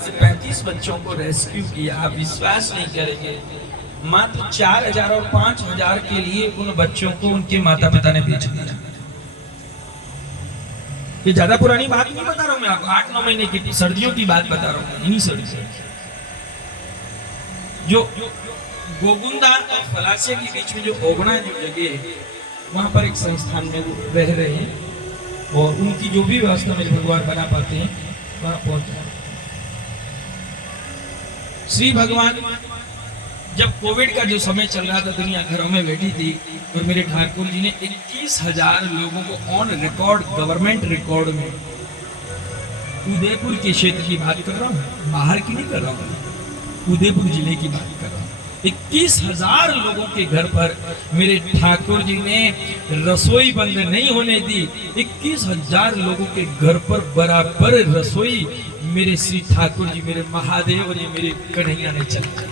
35 बच्चों को रेस्क्यू किया। आप विश्वास नहीं करेंगे, मात्र 4000 और 5000 के लिए उन बच्चों को उनके माता पिता ने बेच दिया। ये ज्यादा पुरानी बात नहीं बता रहा हूं मैं आपको, 8-9 महीने की सर्दियों की बात बता रहा हूं। इन्हीं सर्दियों जो गोगुंदा और फलासिया के बीच में जो ओगना जो जगह है, वहां पर एक संस्थान में वो रह रहे हैं और उनकी जो भी व्यवस्था मेरे भगवान बना पाते हैं वहां पहुंच जाए। श्री भगवान जब कोविड का जो समय चल रहा था, दुनिया घरों में बैठी थी और मेरे ठाकुर जी ने 21,000 लोगों को ऑन रिकॉर्ड, गवर्नमेंट रिकॉर्ड में, उदयपुर के क्षेत्र की बात कर रहा हूँ, बाहर की नहीं कर रहा हूँ, उदयपुर जिले की बात कर रहा हूँ, 21,000 लोगों के घर पर मेरे ठाकुर जी ने रसोई बंद नहीं होने दी। 21,000 लोगों के घर पर बराबर रसोई मेरे श्री ठाकुर जी, मेरे महादेव ने, मेरे कन्हैया ने चलाई।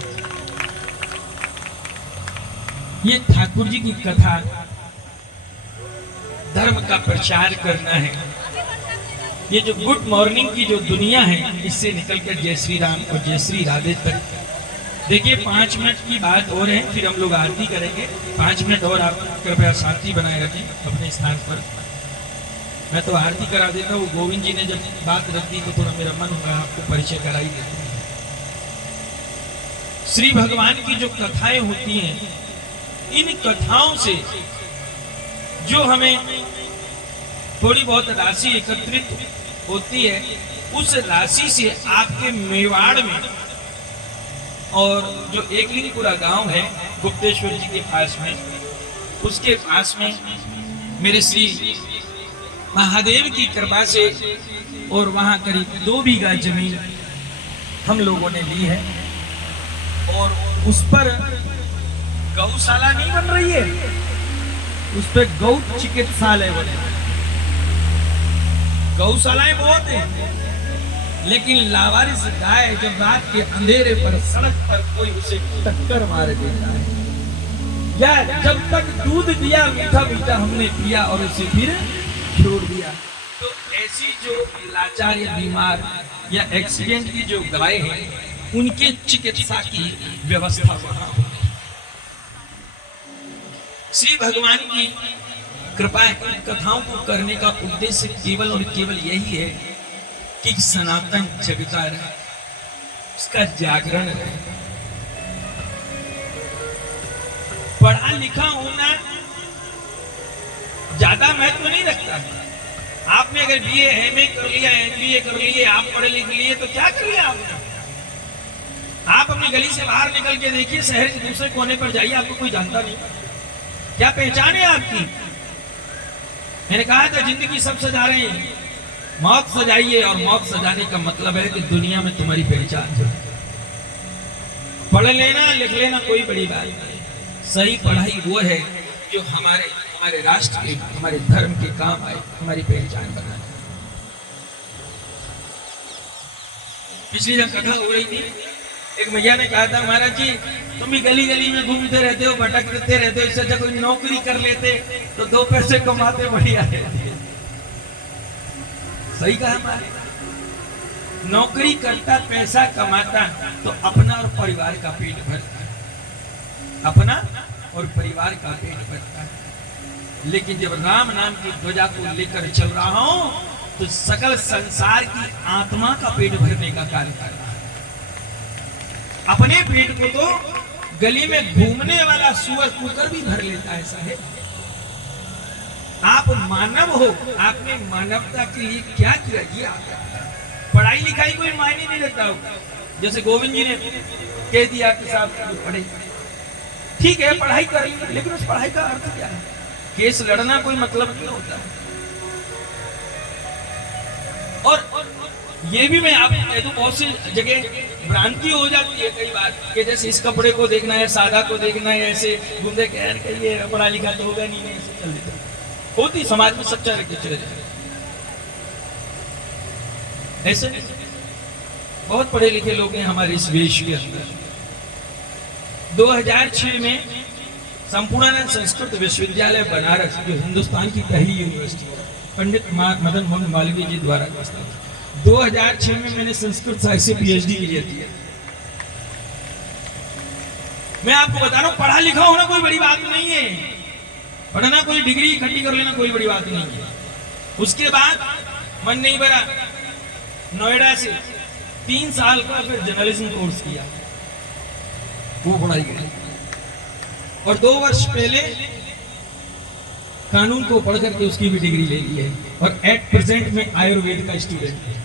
ये ठाकुर जी की कथा, धर्म का प्रचार करना है। ये जो गुड मॉर्निंग की जो दुनिया है, इससे निकलकर जय श्री राम और जय श्री राधे तक। देखिए 5 मिनट की बात और है, फिर हम लोग आरती करेंगे। 5 मिनट और आप कृपया शांति बनाए रखें अपने स्थान पर। मैं तो आरती करा देता हूँ, गोविंद जी ने जब बात रख दी तो थोड़ा मेरा मन हुआ आपको परिचय कराई देता हूँ। श्री भगवान की जो कथाएं होती हैं, इन कथाओं से जो हमें थोड़ी बहुत राशि एकत्रित होती है, उस राशि से आपके मेवाड़ में और जो एकलिंगपुरा गांव है गुप्तेश्वर जी के पास में, उसके पास में मेरे श्री महादेव की कृपा से और वहां करीब 2 बीघा जमीन हम लोगों ने ली है और उस पर गौशाला नहीं बन रही है, उस पर गौ चिकित्सालय बने। गौशालाएं बहुत हैं, लेकिन लावारिस गाय जब रात के अंधेरे पर सड़क पर कोई उसे टक्कर मार देता है, या जब तक दूध दिया मीठा मीठा हमने पिया और उसे फिर छोड़ दिया, तो ऐसी जो लाचार या बीमार या एक्सीडेंट की जो गाय है, उनके चिकित्सा की व्यवस्था वहां होती है। श्री भगवान की कृपा, कथाओं को करने का उद्देश्य केवल और केवल यही है कि सनातन जगता रहे, उसका जागरण रहे। पढ़ा लिखा होना ज्यादा महत्व नहीं रखता है। आपने अगर बीए एमए कर लिया, एमबीए कर लिए, आप पढ़े लिख लिए, तो क्या कर लिया आपने? आप अपनी गली से बाहर निकल के देखिए, शहर के दूसरे कोने पर जाइए, आपको कोई जानता नहीं। क्या पहचान है आपकी? मैंने कहा था जिंदगी सब सजा रहे हैं, मौत सजाइए, और मौत सजाने का मतलब है कि दुनिया में तुम्हारी पहचान है। पढ़ लेना लिख लेना कोई बड़ी बात नहीं, सही पढ़ाई वो है जो हमारे राष्ट्र के, हमारे धर्म के काम आए, हमारी पहचान बनाए। पिछली जब कथा हो रही थी, एक भैया ने कहा था, महाराज जी तुम भी गली गली में घूमते रहते हो, भटकते रहते हो, इससे अच्छा कोई नौकरी कर लेते तो 2 पैसे कमाते, बढ़िया है। सही कहा हमारे, नौकरी करता, पैसा कमाता तो अपना और परिवार का पेट भरता, अपना और परिवार का पेट भरता। लेकिन जब राम नाम की ध्वजा को लेकर चल रहा हूं, तो सकल संसार की आत्मा का पेट भरने का कार्य कर रहा है। अपने पेट को तो गली में घूमने वाला सुअर कुकर भी भर लेता है। ऐसा है, आप मानव हो, आपने मानवता के लिए क्या किया? ये पढ़ाई लिखाई कोई मायने नहीं रखता हो। जैसे गोविंद जी ने कह दिया कि साहब पढ़े, ठीक है पढ़ाई कर ली, लेकिन उस पढ़ाई का अर्थ क्या है? केस लड़ना कोई मतलब नहीं होता। और ये भी मैं आपको कह दूं, बहुत सी जगह भ्रांति हो जाती है कई बार कि जैसे इस कपड़े को देखना है, सादा को देखना है, ऐसे घूमते कहर के ये पढ़ा लिखा तो होगा नहीं, ऐसे चल देते होती समाज में, सच्चा रखे चले जाए। ऐसे बहुत पढ़े लिखे लोग हैं हमारे इस देश के अंदर। 2006 में संपूर्णानंद संस्कृत विश्वविद्यालय बनारस, जो हिंदुस्तान की पहली यूनिवर्सिटी है, पंडित मदन मोहन मालवीय जी द्वारा 2006 में मैंने संस्कृत साहित्य से पीएचडी क्लियर किया। मैं आपको बता रहा हूं, पढ़ा लिखा होना कोई बड़ी बात नहीं है, पढ़ना कोई डिग्री इकट्ठी कर लेना कोई बड़ी बात नहीं है। उसके बाद मन नहीं भरा, नोएडा से 3 साल का फिर जर्नलिज्म कोर्स किया, वो पढ़ाई करी, और 2 वर्ष पहले कानून को पढ़ करके उसकी भी डिग्री ले ली है, और एट प्रेजेंट में आयुर्वेद का स्टूडेंट है।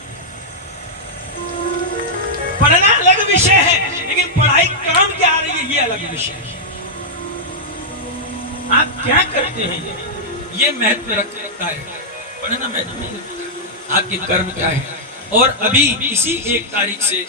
पढ़ना अलग विषय है, लेकिन पढ़ाई काम क्या आ रही है ये अलग विषय है। आप क्या करते हैं ये महत्व रखता है, पढ़ना महत्व नहीं रखता, आपके कर्म क्या है। और अभी इसी 1 तारीख से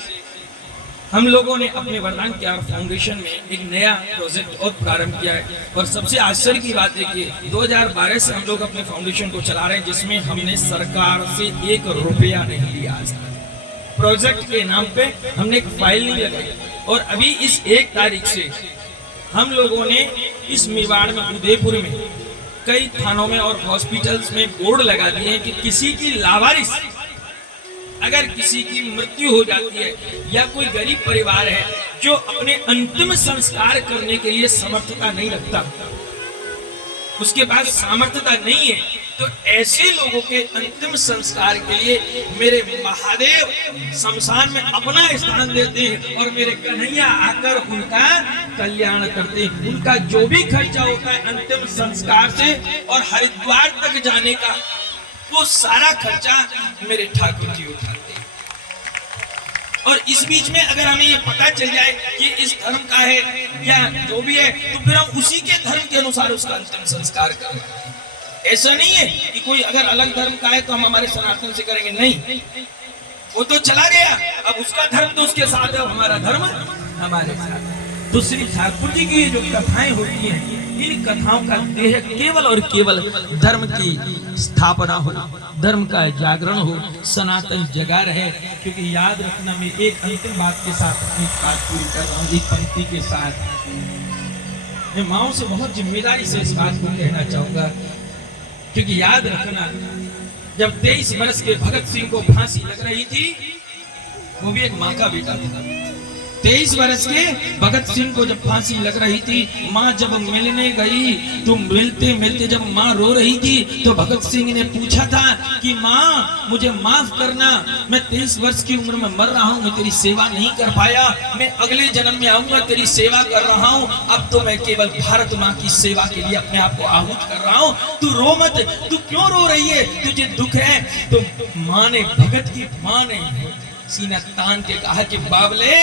हम लोगों ने अपने वरदान ज्ञान फाउंडेशन में एक नया प्रोजेक्ट और प्रारंभ किया है। और सबसे आश्चर्य की बात है कि 2012 से हम लोग अपने फाउंडेशन को चला रहे हैं, जिसमें हमने सरकार से 1 रुपया नहीं लिया आज तक। प्रोजेक्ट के नाम पे हमने एक फाइल नहीं लगाई। और अभी इस 1 तारीख से हम लोगों ने इस मेवाड़ में, उदयपुर में कई थानों में और हॉस्पिटल्स में बोर्ड लगा दिए हैं कि किसी की लावारिस, अगर किसी की मृत्यु हो जाती है या कोई गरीब परिवार है जो अपने अंतिम संस्कार करने के लिए समर्थता नहीं रखता, उसके पास सामर्थ्यता नहीं है, तो ऐसे लोगों के अंतिम संस्कार के लिए मेरे महादेव शमशान में अपना स्थान देते हैं और मेरे कन्हैया आकर उनका कल्याण करते हैं। उनका जो भी खर्चा होता है अंतिम संस्कार से और हरिद्वार तक जाने का, वो सारा खर्चा मेरे ठाकुर जी उठाते हैं। और इस बीच में अगर हमें ये पता चल जाए कि इस धर्म का है या जो भी है, तो फिर हम उसी के धर्म के अनुसार उसका अंतिम संस्कार करें। ऐसा नहीं है कि कोई अगर अलग धर्म का है तो हम हमारे सनातन से करेंगे, नहीं, वो तो चला गया, अब उसका धर्म तो उसके साथ है, हमारा धर्म हमारे साथ। तो श्री ठाकुर जी की जो कथाएं होती हैं, इन कथाओं का ध्येय केवल और केवल धर्म की स्थापना हो, धर्म का जागरण हो, सनातन जगा रहे। क्योंकि याद रखना, मैं एक अंतिम बात के साथ अपनी बात पूरी कर रहा हूँ, एक पंक्ति के साथ। मैं माओ से बहुत जिम्मेदारी से इस बात को कहना चाहूंगा, क्योंकि याद रखना, जब 23 वर्ष के भगत सिंह को फांसी लग रही थी, वो भी एक माँ का बेटा था। 23 वर्ष के भगत सिंह को जब फांसी लग रही थी, माँ जब मिलने गई तो मिलते मिलते जब माँ रो रही थी, तो भगत सिंह ने पूछा था कि माँ मुझे माफ करना, मैं 23 वर्ष की उम्र में मर रहा हूँ, मैं तेरी सेवा नहीं कर पाया, मैं अगले जन्म में आऊंगा, तेरी सेवा कर रहा हूँ, अब तो मैं केवल भारत माँ की सेवा के लिए अपने आप को आहूत कर रहा हूँ, तू रो मत। तू क्यों रो रही है, तुझे दुख है? तो माँ ने, भगत की माँ ने सीना तान के कहा कि बाबले,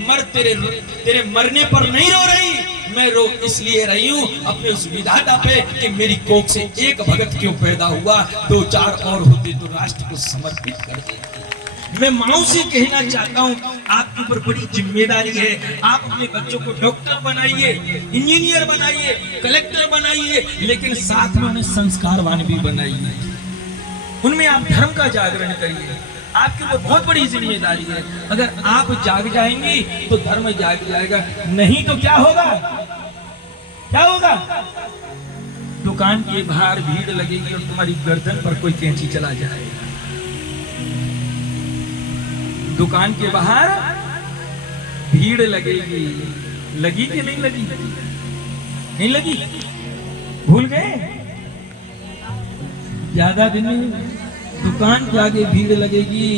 मैं तेरे मरने पर नहीं रो रही, मैं रो इसलिए रही हूँ अपने उस विधाता पे कि मेरी कोख से एक भगत क्यों पैदा हुआ, 2-4 और होते तो राष्ट्र को समर्पित कर देते। मैं माओ से कहना चाहता हूँ, आपके ऊपर बड़ी जिम्मेदारी है। आप अपने बच्चों को डॉक्टर बनाइए, इंजीनियर बनाइए, कलेक्टर बनाइए, लेकिन साथ में उन्हें संस्कारवान भी बनाइए। उनमें आप धर्म का जागरण करिए। आपके ऊपर बहुत बड़ी जिम्मेदारी है। अगर आप जाग जाएंगी तो धर्म जाग जाएगा, नहीं तो क्या होगा? क्या होगा? दुकान के बाहर भीड़ लगेगी और तुम्हारी गर्दन पर कोई कैंची चला जाएगा। दुकान के बाहर भीड़ लगेगी, लगी कि नहीं लगी? नहीं लगी? भूल गए? ज्यादा दिन नहीं, दुकान के आगे भीड़ लगेगी,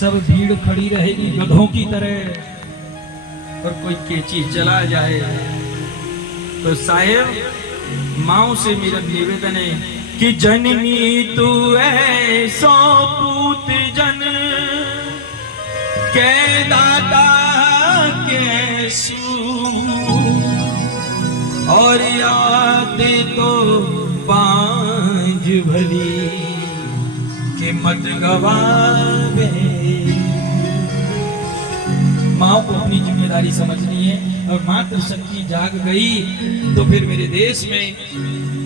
सब भीड़ खड़ी रहेगी गधों की तरह, और कोई कैंची चला जाए तो साहेब माओ से मेरा निवेदन है कि जननी तू ऐसो पूत जन के दादा के सू, और याद तो पांच भली के मत गवावे। माँ को अपनी जिम्मेदारी समझनी है, और मातृशक्ति जाग गई तो फिर मेरे देश में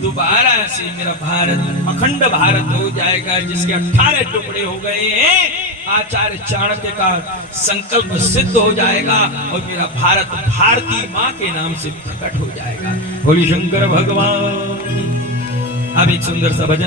दोबारा से मेरा भारत अखंड भारत हो जाएगा, जिसके 18 टुकड़े हो गए हैं। आचार्य चाणक्य का संकल्प सिद्ध हो जाएगा और मेरा भारत भारती माँ के नाम से प्रकट हो जाएगा। बोलिए शंकर भगवान। अब एक सुंदर सा भजन